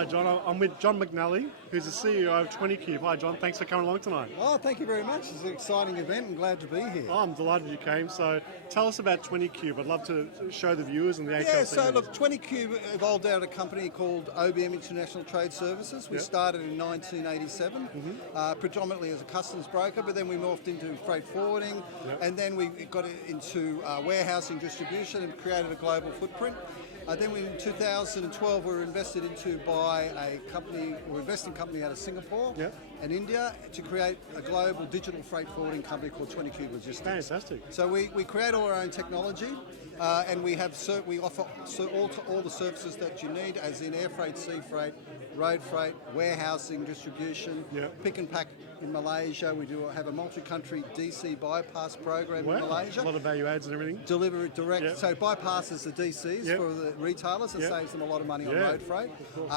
Hi, John. I'm with John McNally, who's the CEO of 20Cube. Hi, John. Thanks for coming along tonight. Oh, thank you very much. It's an exciting event and glad to be here. Oh, I'm delighted you came. So tell us about 20Cube. I'd love to show the viewers and the ATLC. Yeah, so look, 20Cube evolved out of a company called OBM International Trade Services. We started in 1987, predominantly as a customs broker, but then we morphed into freight forwarding, and then we got into warehousing distribution and created a global footprint. Then in 2012 we were invested into by a company, or investing company out of Singapore and India to create a global digital freight forwarding company called 20Cube Logistics. Fantastic. So we create all our own technology and we offer all the services that you need, as in air freight, sea freight, road freight, warehousing, distribution, pick and pack in Malaysia. We do have a multi-country DC bypass program in Malaysia. A lot of value adds and everything. Deliver it direct. So bypasses the DCs for the retailers and saves them a lot of money on road freight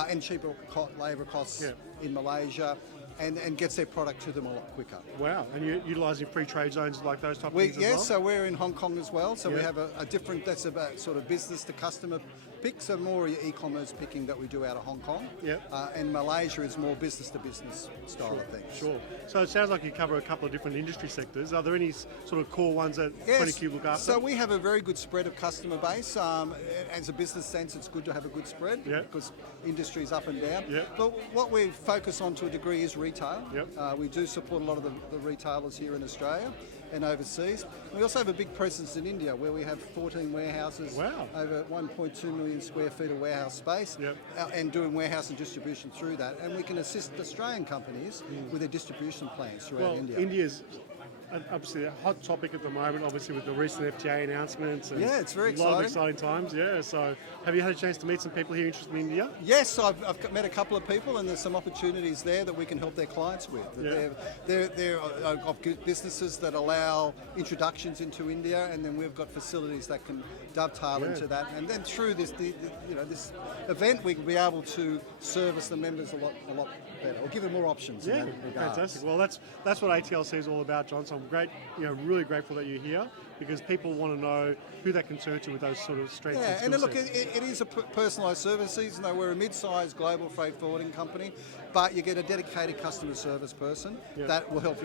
and cheaper labour costs in Malaysia. And gets their product to them a lot quicker. Wow, and you're utilising free trade zones like those type of things as well? Yes, so we're in Hong Kong as well, so we have a different, that's about sort of business to customer pick, so more your e-commerce picking that we do out of Hong Kong. And Malaysia is more business to business style of things. Sure. So it sounds like you cover a couple of different industry sectors. Are there any sort of core ones that 20Cube look after? So we have a very good spread of customer base. As a business sense, it's good to have a good spread because industry is up and down. But what we focus on to a degree is retail. We do support a lot of the retailers here in Australia and overseas. We also have a big presence in India where we have 14 warehouses, over 1.2 million square feet of warehouse space, and doing warehouse and distribution through that. And we can assist Australian companies with their distribution plans throughout India. India's obviously a hot topic at the moment, obviously with the recent FTA announcements. And it's very exciting. A lot of exciting times, So have you had a chance to meet some people here interested in India? Yes, I've met a couple of people and there's some opportunities there that we can help their clients with. They're of businesses that allow introductions into India, and then we've got facilities that can dovetail into that. And then through this event, we can be able to service the members a lot better, or give them more options. In that regard. Fantastic. Well, that's what ATLC is all about, John. So I'm really grateful that you're here, because people want to know who they can turn to with those sort of strengths. And look, it is a personalised service. Even though we're a mid-sized global freight forwarding company, but you get a dedicated customer service person that will help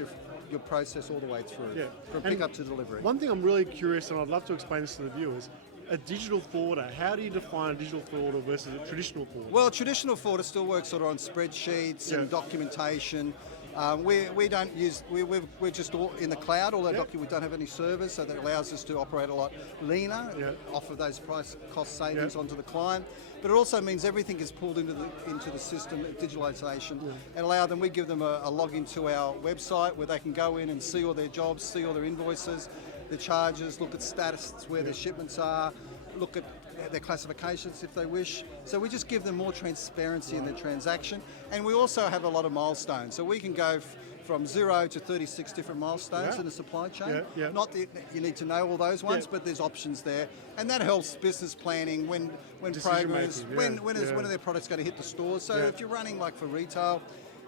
your process all the way through, from pick-up to delivery. One thing I'm really curious, and I'd love to explain this to the viewers, a digital forwarder, how do you define a digital forwarder versus a traditional forwarder? Well, a traditional forwarder still works sort of on spreadsheets and documentation. We don't use, we're just all in the cloud, although we don't have any servers, so that allows us to operate a lot leaner, offer those price cost savings onto the client. But it also means everything is pulled into the system, digitalisation, and allow them, we give them a login to our website where they can go in and see all their jobs, see all their invoices, the charges, look at status, where their shipments are, look at their classifications if they wish. So we just give them more transparency in their transaction. And we also have a lot of milestones. So we can go from 0 to 36 different milestones in the supply chain. Not that you need to know all those ones, but there's options there. And that helps business planning when programs, when are their products going to hit the stores. So if you're running, like for retail,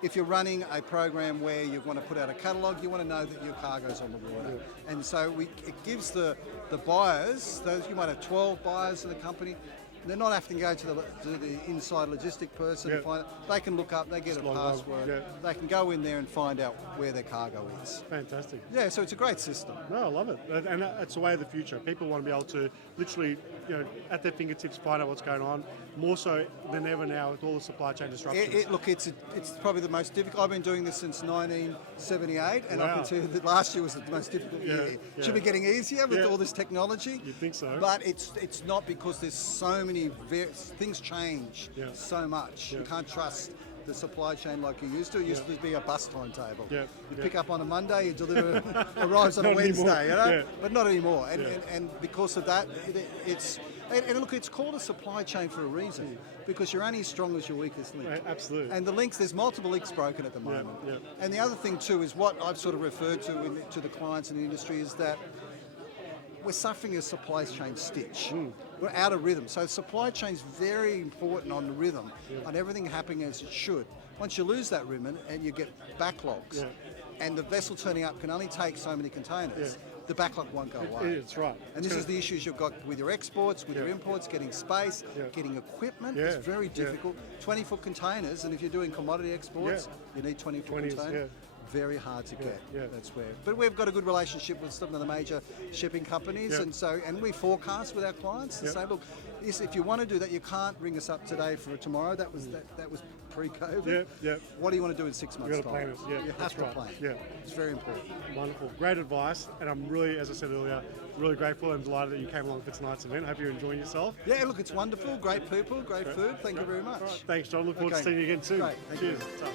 if you're running a program where you want to put out a catalogue, you want to know that your cargo's on the water. And so it gives the buyers, those you might have 12 buyers in the company, they're not having to go to the inside logistic person to find it. They can look up, they get a password, they can go in there and find out where their cargo is. Fantastic. Yeah, so it's a great system. No, I love it. And it's the way of the future. People want to be able to literally, at their fingertips, find out what's going on, more so than ever now with all the supply chain disruptions. Look, it's probably the most difficult. I've been doing this since 1978, and I can tell you that last year was the most difficult year. Should be getting easier with all this technology. You'd think so. But it's not, because there's so many things change so much. You can't trust the supply chain like you used to. It used to be a bus timetable. You pick up on a Monday, you deliver, arrives on a Wednesday, but not anymore. And because of that, it's called a supply chain for a reason, because you're only as strong as your weakest link. Absolutely. And there's multiple links broken at the moment. And the other thing too is what I've sort of referred to the clients in the industry is that we're suffering a supply chain stitch. We're out of rhythm. So supply chain's very important on the rhythm, on everything happening as it should. Once you lose that rhythm and you get backlogs, and the vessel turning up can only take so many containers, the backlog won't go away. It's right. And this is the issues you've got with your exports, with your imports, getting space, getting equipment. It's very difficult. 20-foot containers, and if you're doing commodity exports, you need 20-foot containers. Very hard to get. That's where. But we've got a good relationship with some of the major shipping companies, and we forecast with our clients to say, look, if you want to do that, you can't ring us up today for tomorrow. That was pre-COVID. What do you want to do in 6 months' You've got to time? plan it. You have to plan. It's very important. Wonderful. Great advice. And I'm really, as I said earlier, really grateful and delighted that you came along for tonight's event. Hope you're enjoying yourself. Yeah, look, it's wonderful. Great people, great food. Thank you very much. Thanks, John. Look forward to seeing you again soon. Great. Thank Cheers. you.